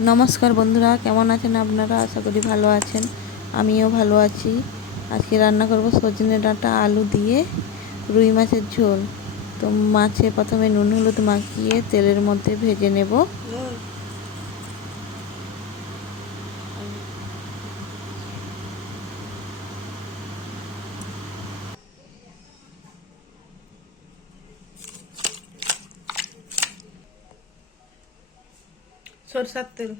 নমস্কার বন্ধুরা, কেমন আছেন আপনারা? আশা করি ভালো আছেন। আমিও ভালো আছি। আজকে রান্না করব সজনে ডাঁটা, আলু দিয়ে রুই মাছের ঝোল। তো মাছে প্রথমে নুন, হলুদ মাখিয়ে তেলের মধ্যে ভেজে নেব। সরষার তেল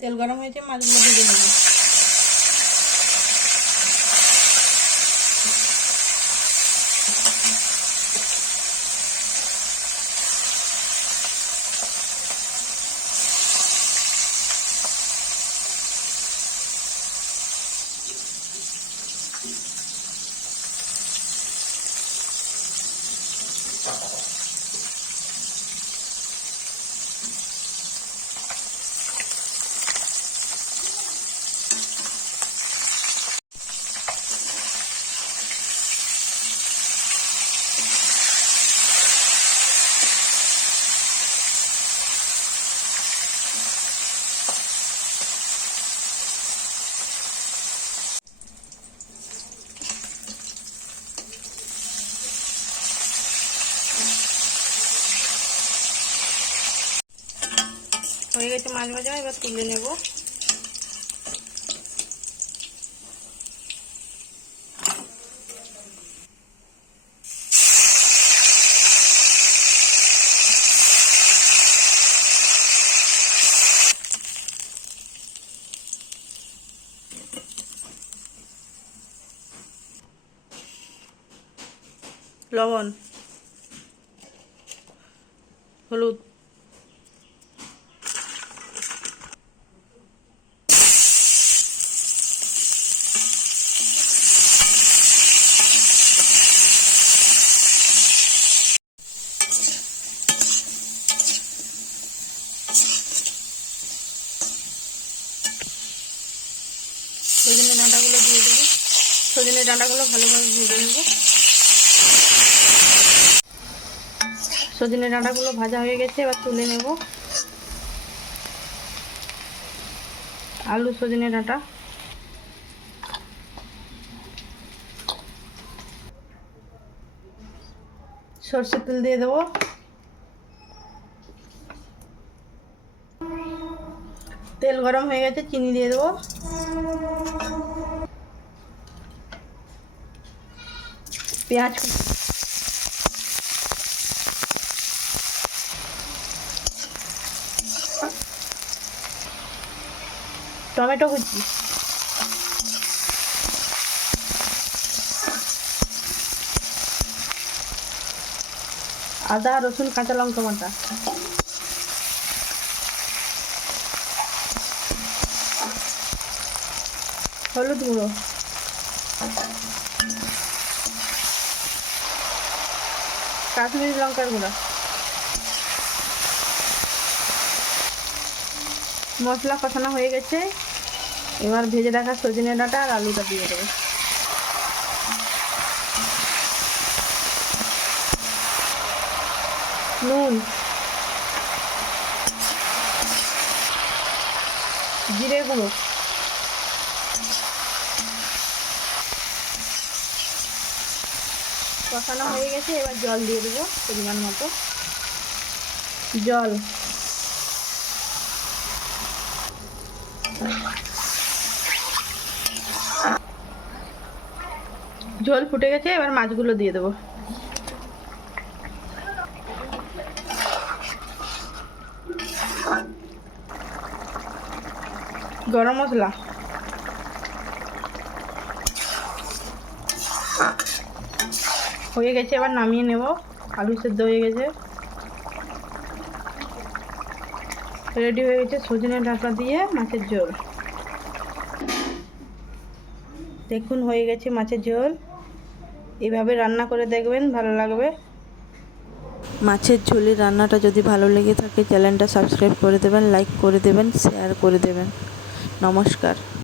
তেল গরম হয়েছে মাছগুলো ভেজে নেব। হয়ে গেছে মাছ ভাজা এবার তুলে নেব। লবণ হলুদ সজনে ডাঁটাগুলো দিয়ে দেবো সজনে ডাঁটাগুলো ভালোভাবে ভেজে নেব। সজনে ডাঁটাগুলো ভাজা হয়ে গেছে, এবার তুলে নেব। আলু সজনে ডাঁটা। সর্ষের তেল দিয়ে দেবো। তেল গরম হয়ে গেছে, চিনি দিয়ে দেবো। পেঁয়াজ। টমেটো কুচি। আদা রসুন কাঁচা লঙ্কা বাটা। হলুদ গুঁড়ো। কাশ্মীরি লঙ্কার গুঁড়ো। মশলা কষানো হয়ে গেছে। এবার ভেজে রাখা সজনে ডাঁটা আর আলুটা দিয়ে দেবো। নুন। জিরে গুঁড়ো। কষানো হয়ে গেছে, এবার জল দিয়ে দেবো পরিমাণ মতো। জল। ঝোল ফুটে গেছে, এবার মাছগুলো দিয়ে দেবো। গরম মশলা। হয়ে গেছে, এবার নামিয়ে নেব। আলু সেদ্ধ হয়ে গেছে। রেডি হয়ে গেছে সজনে ডাঁটা দিয়ে মাছের ঝোল। দেখুন, হয়ে গেছে মাছের ঝোল। এভাবে রান্না করে দেখবেন, ভালো লাগবে। মাছের ঝোলের রান্নাটা যদি ভালো লেগে থাকে, চ্যানেলটা সাবস্ক্রাইব করে দেবেন, লাইক করে দেবেন, শেয়ার করে দেবেন। নমস্কার।